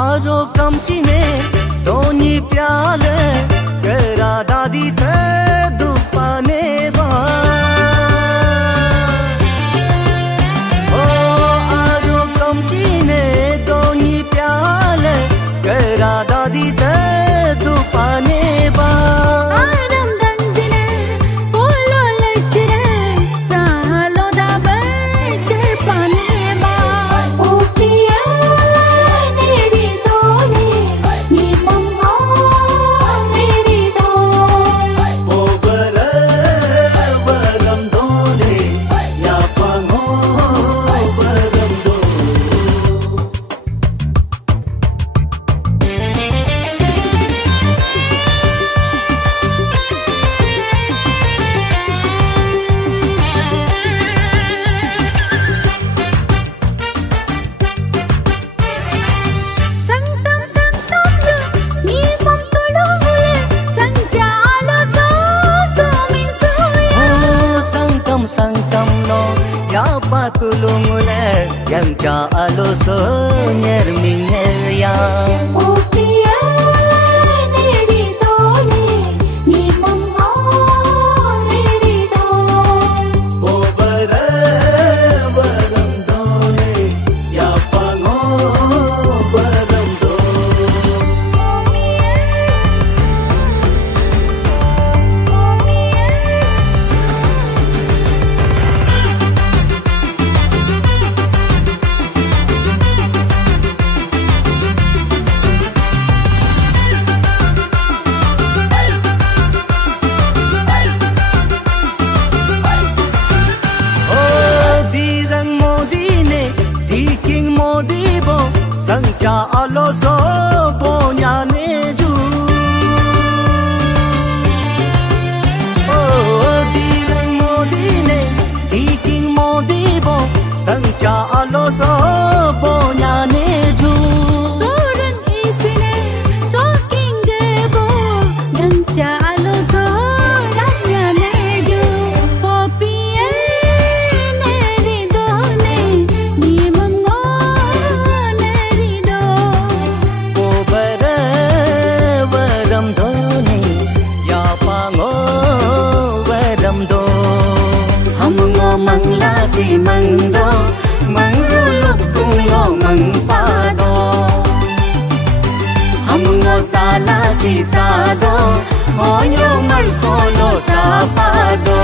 आरो कमचिने दोनी प्याले करा दादी ते दुपाने बा ओ आरो कमचिने दोनी प्याले करा दादी ते दुपाने बा Sangkam no ya patulung le yang cha alo so nyer minyer ya opia neri dole ni mamma neri dole o bara baram dole ya pango baram Sangcha alo so bonya neju Oh dirang modi ne diking modi bo Sangcha alo so bonya neju Soran isine so kinge bo Sangcha alo so ranya neju Opie neri dole ni mamma Mangla si mangdo mangruluk kung lo mangpado Hamungo sala si sado Onyo mar solo sapado